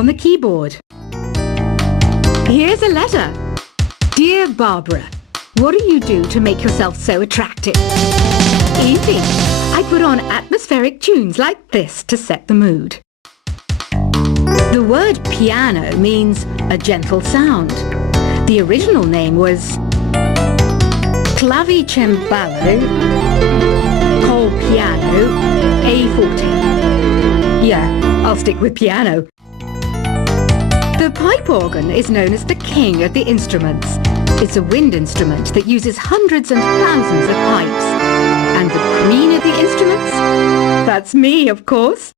on the keyboard. Here's a letter. Dear Barbara, what do you do to make yourself so attractive? Easy. I put on atmospheric tunes like this to set the mood. The word piano means a gentle sound. The original name was clavicembalo col piano a forte. Yeah, I'll stick with piano. The pipe organ is known as the king of the instruments. It's a wind instrument that uses hundreds and thousands of pipes. And the queen of the instruments? That's me, of course.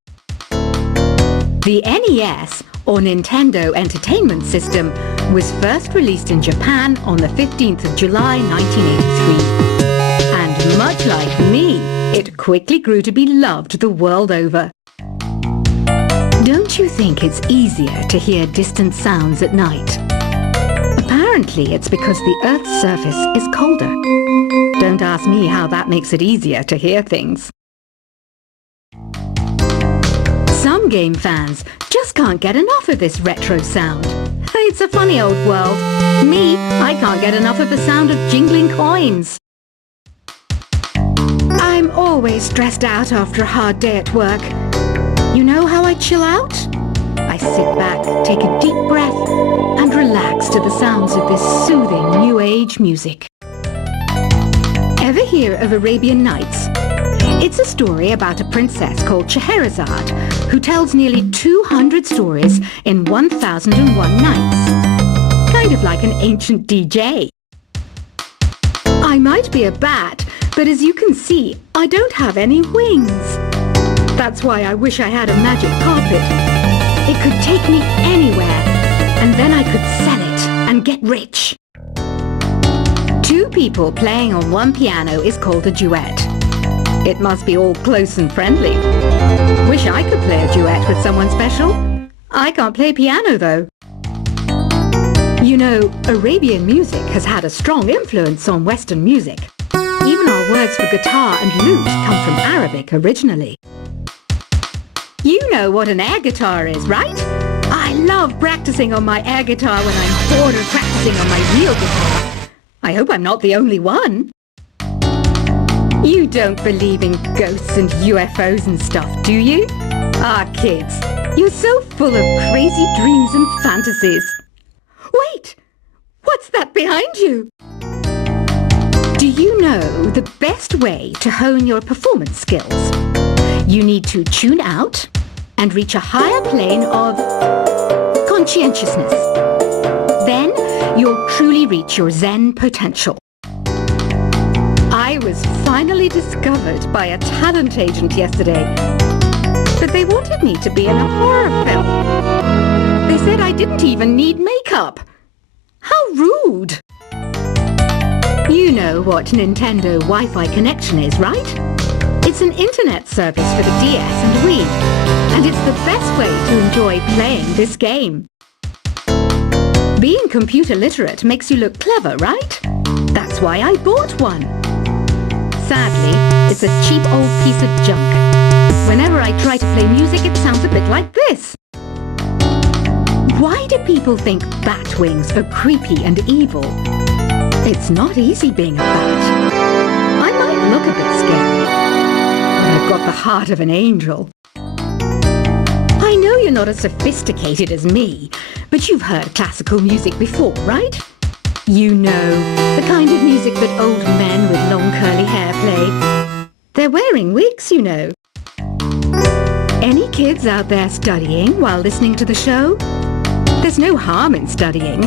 The NES, or Nintendo Entertainment System, was first released in Japan on the 15th of July 1983. And much like me, it quickly grew to be loved the world over. Don't you think it's easier to hear distant sounds at night? Apparently it's because the Earth's surface is colder. Don't ask me how that makes it easier to hear things. Some game fans just can't get enough of this retro sound. It's a funny old world. Me, I can't get enough of the sound of jingling coins. I'm always stressed out after a hard day at work. You know how I chill out? I sit back, take a deep breath, and relax to the sounds of this soothing New Age music. Ever hear of Arabian Nights? It's a story about a princess called Scheherazade who tells nearly 200 stories in 1001 nights. Kind of like an ancient DJ. I might be a bat, but as you can see, I don't have any wings. That's why I wish I had a magic carpet. It could take me anywhere, and then I could sell it and get rich. Two people playing on one piano is called a duet. It must be all close and friendly. Wish I could play a duet with someone special. I can't play piano though. You know, Arabian music has had a strong influence on Western music. Even our words for guitar and lute come from Arabic originally. You know what an air guitar is, right? I love practicing on my air guitar when I'm bored of practicing on my real guitar. I hope I'm not the only one. You don't believe in ghosts and UFOs and stuff, do you? Ah, kids, you're so full of crazy dreams and fantasies. Wait! What's that behind you? Do you know the best way to hone your performance skills? You need to tune out and reach a higher plane of conscientiousness. Then you'll truly reach your Zen potential. I was finally discovered by a talent agent yesterday, but they wanted me to be in a horror film. They said I didn't even need makeup. How rude! You know what Nintendo Wi-Fi connection is, right? It's an internet service for the DS and Wii, and it's the best way to enjoy playing this game. Being computer literate makes you look clever, right? That's why I bought one. Sadly, it's a cheap old piece of junk. Whenever I try to play music, it sounds a bit like this. Why do people think bat wings are creepy and evil? It's not easy being a bat. I might look a bit scary, but I've got the heart of an angel. I know you're not as sophisticated as me, but you've heard classical music before, right? You know, the kind of music that old men with long curly hair play. They're wearing wigs, you know. Any kids out there studying while listening to the show? There's no harm in studying.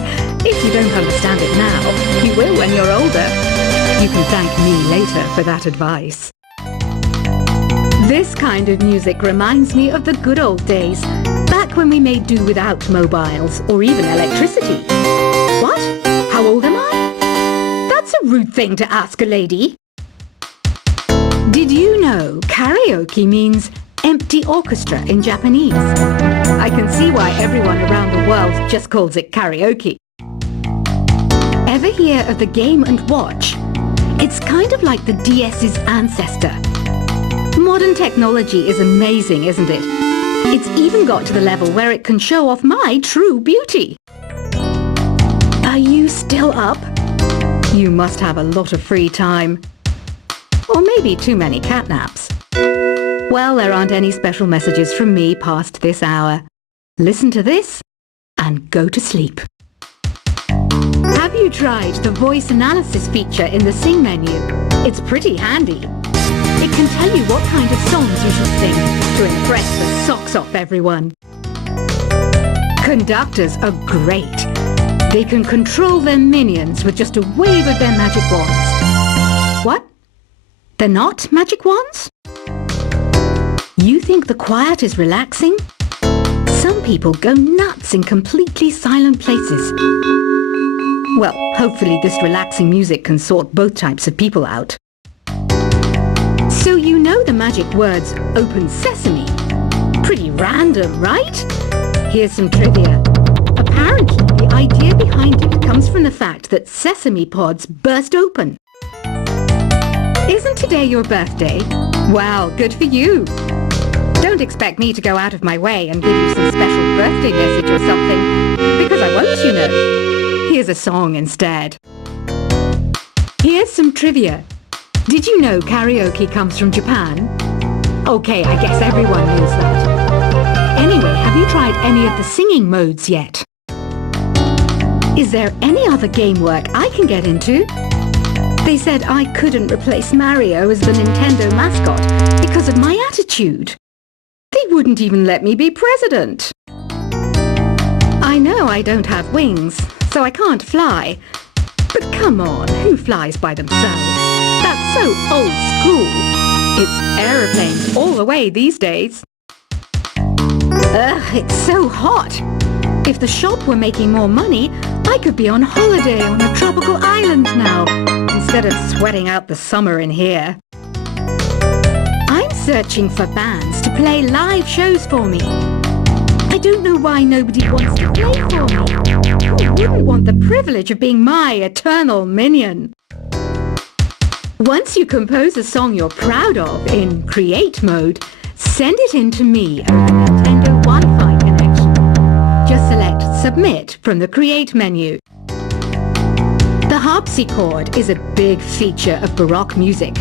If you don't understand it now, you will when you're older. You can thank me later for that advice. This kind of music reminds me of the good old days, back when we made do without mobiles or even electricity. What? How old am I? That's a rude thing to ask a lady. Did you know karaoke means empty orchestra in Japanese? I can see why everyone around the world just calls it karaoke. Ever hear of the Game & Watch? It's kind of like the DS's ancestor. Modern technology is amazing, isn't it? It's even got to the level where it can show off my true beauty. Are you still up? You must have a lot of free time. Or maybe too many catnaps. Well, there aren't any special messages from me past this hour. Listen to this and go to sleep. Have you tried the voice analysis feature in the Sing menu? It's pretty handy. It can tell you what kind of songs you should sing to impress the socks off everyone. Conductors are great. They can control their minions with just a wave of their magic wands. What? They're not magic wands? You think the quiet is relaxing? Some people go nuts in completely silent places. Well, hopefully this relaxing music can sort both types of people out. So you know the magic words "Open Sesame." Pretty random, right? Here's some trivia. Apparently, the idea behind it comes from the fact that sesame pods burst open. Isn't today your birthday? Well, good for you. Don't expect me to go out of my way and give you some special birthday message or something, because I won't, you know. Here's a song instead. Here's some trivia. Did you know karaoke comes from Japan? Okay, I guess everyone knows that. Anyway, have you tried any of the singing modes yet? Is there any other game work I can get into? They said I couldn't replace Mario as the Nintendo mascot because of my attitude. They wouldn't even let me be president. I know I don't have wings, so I can't fly. But come on, who flies by themselves? That's so old school. It's aeroplanes all the way these days. Ugh, it's so hot. If the shop were making more money, I could be on holiday on a tropical island now, instead of sweating out the summer in here. I'm searching for bands to play live shows for me. I don't know why nobody wants to play for me. Who wouldn't want the privilege of being my eternal minion? Once you compose a song you're proud of in Create mode, send it in to me over the Nintendo Wi-Fi connection. Just select Submit from the Create menu. The harpsichord is a big feature of Baroque music.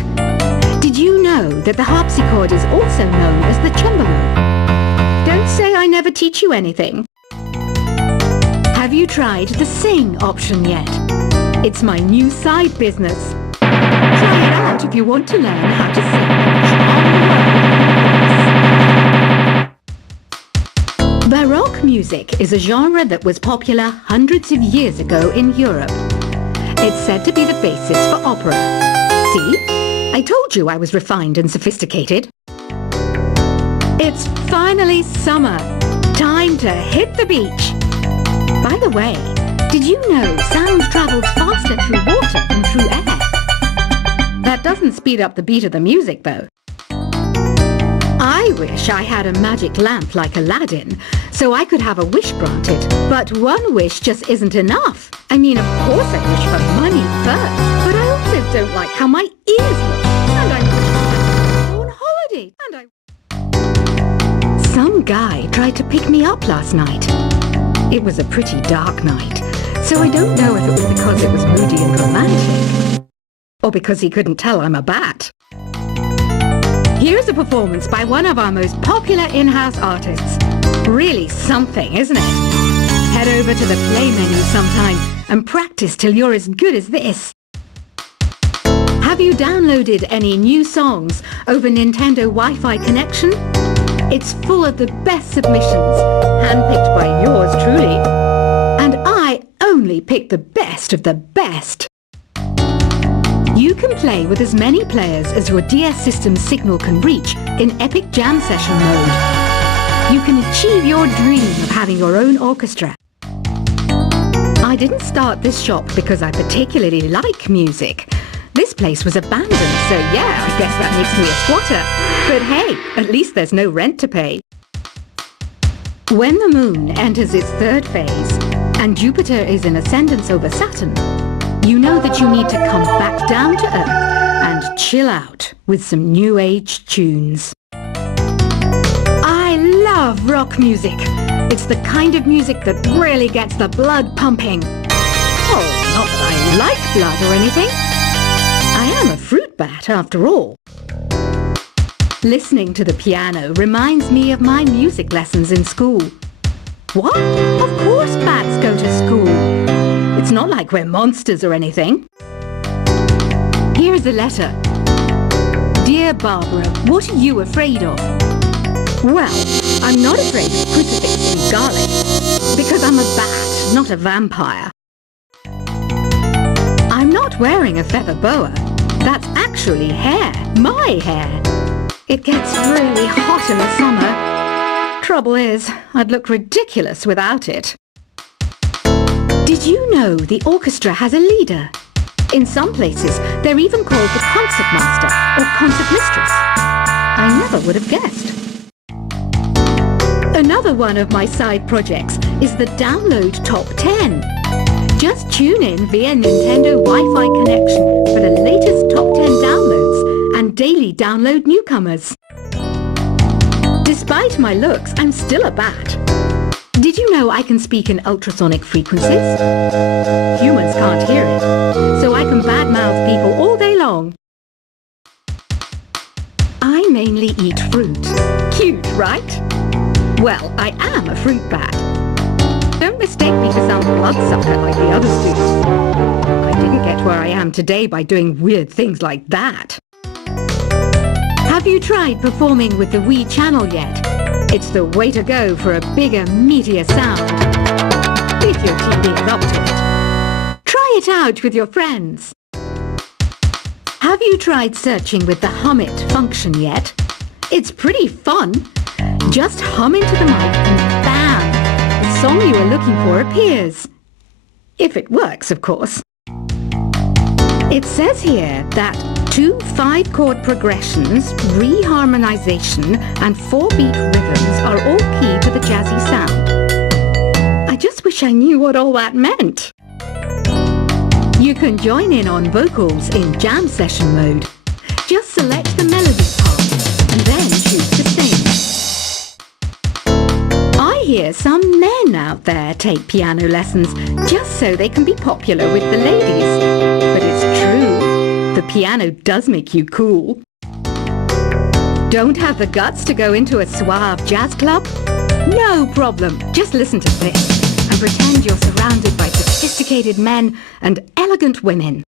Did you know that the harpsichord is also known as the cembalo? Don't say I never teach you anything. Have you tried the Sing option yet? It's my new side business. Try it out if you want to learn how to sing on the road. Baroque music is a genre that was popular hundreds of years ago in Europe. It's said to be the basis for opera. See? I told you I was refined and sophisticated. It's finally summer. Time to hit the beach. By the way, did you know sound travels faster through water than through air? That doesn't speed up the beat of the music, though. I wish I had a magic lamp like Aladdin, so I could have a wish granted. But one wish just isn't enough. I mean, of course I wish for money first, but I also don't like how my ears look. And I wish to go on holiday. Some guy tried to pick me up last night. It was a pretty dark night, so I don't know if it was because it was moody and romantic, or because he couldn't tell I'm a bat. Here's a performance by one of our most popular in-house artists. Really something, isn't it? Head over to the play menu sometime and practice till you're as good as this. Have you downloaded any new songs over Nintendo Wi-Fi connection? It's full of the best submissions, handpicked by yours truly. And I only pick the best of the best. You can play with as many players as your DS system's signal can reach in Epic Jam Session mode. You can achieve your dream of having your own orchestra. I didn't start this shop because I particularly like music. This place was abandoned, so yeah, I guess that makes me a squatter. But hey, at least there's no rent to pay. When the moon enters its third phase, and Jupiter is in ascendance over Saturn, you know that you need to come back down to Earth and chill out with some new age tunes. I love love rock music. It's the kind of music that really gets the blood pumping. Oh, not that I like blood or anything. I am a fruit bat after all. Listening to the piano reminds me of my music lessons in school. What? Of course bats go to school. It's not like we're monsters or anything. Here's a letter. Dear Barbara, what are you afraid of? Well, I'm not afraid of crucifixes and garlic, because I'm a bat, not a vampire. I'm not wearing a feather boa. That's actually hair, my hair. It gets really hot in the summer. Trouble is, I'd look ridiculous without it. Did you know the orchestra has a leader? In some places, they're even called the concert master or concert mistress. I never would have guessed. Another one of my side projects is the Download Top 10. Just tune in via Nintendo Wi-Fi connection for the latest Top 10 downloads and daily download newcomers. Despite my looks, I'm still a bat. Did you know I can speak in ultrasonic frequencies? Humans can't hear it, so I can badmouth people all day long. I mainly eat fruit. Cute, right? Well, I am a fruit bat. Don't mistake me for some bloodsucker like the others do. I didn't get where I am today by doing weird things like that. Have you tried performing with the Wii channel yet? It's the way to go for a bigger, meatier sound. If your TV is up to it. Try it out with your friends. Have you tried searching with the Hum It function yet? It's pretty fun. Just hum into the mic and bam! The song you are looking for appears. If it works, of course. It says here that 2 5-chord progressions, reharmonization and 4-beat rhythms are all key to the jazzy sound. I just wish I knew what all that meant. You can join in on vocals in jam session mode. Just select the melody part and then choose to sing. I hear some men out there take piano lessons just so they can be popular with the ladies. But it's true, the piano does make you cool. Don't have the guts to go into a suave jazz club? No problem, just listen to this and pretend you're surrounded by sophisticated men and elegant women.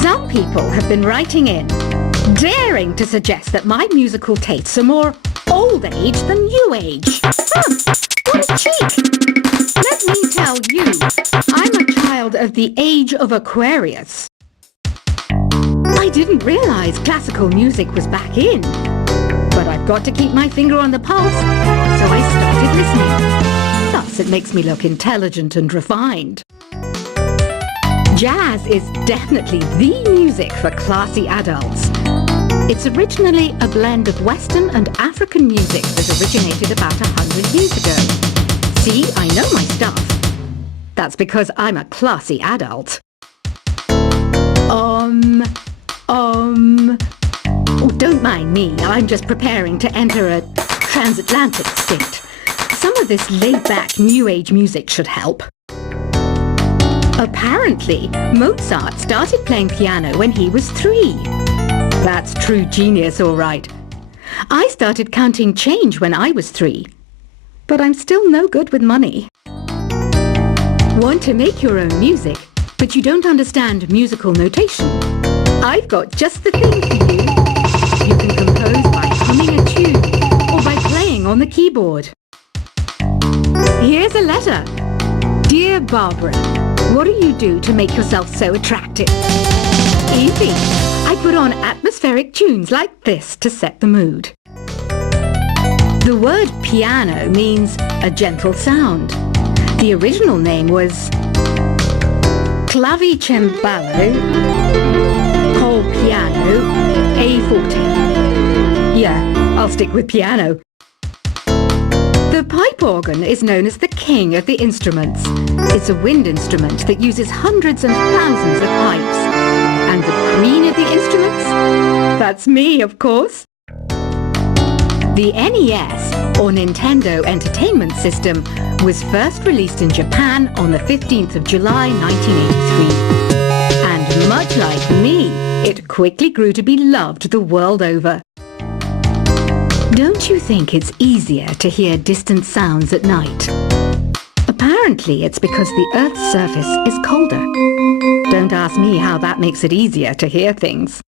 Some people have been writing in, daring to suggest that my musical tastes are more old age than new age. What a cheek! Let me tell you, I'm a child of the age of Aquarius. I didn't realize classical music was back in. But I've got to keep my finger on the pulse, so I started listening. Thus, it makes me look intelligent and refined. Jazz is definitely the music for classy adults. It's originally a blend of Western and African music that originated about 100 years ago. See, I know my stuff. That's because I'm a classy adult. Oh, don't mind me. I'm just preparing to enter a transatlantic state. Some of this laid-back New Age music should help. Apparently, Mozart started playing piano when he was 3. That's true genius, all right. I started counting change when I was 3. But I'm still no good with money. Want to make your own music, but you don't understand musical notation? I've got just the thing for you. You can compose by humming a tune or by playing on the keyboard. Here's a letter. Dear Barbara, what do you do to make yourself so attractive? Easy. I put on atmospheric tunes like this to set the mood. The word piano means a gentle sound. The original name was clavicembalo col piano A forte. Yeah, I'll stick with piano. The pipe organ is known as the king of the instruments. It's a wind instrument that uses hundreds and thousands of pipes. And the queen of the instruments? That's me, of course. The NES, or Nintendo Entertainment System, was first released in Japan on the 15th of July 1983. And much like me, it quickly grew to be loved the world over. Don't you think it's easier to hear distant sounds at night? Apparently it's because the Earth's surface is colder. Don't ask me how that makes it easier to hear things.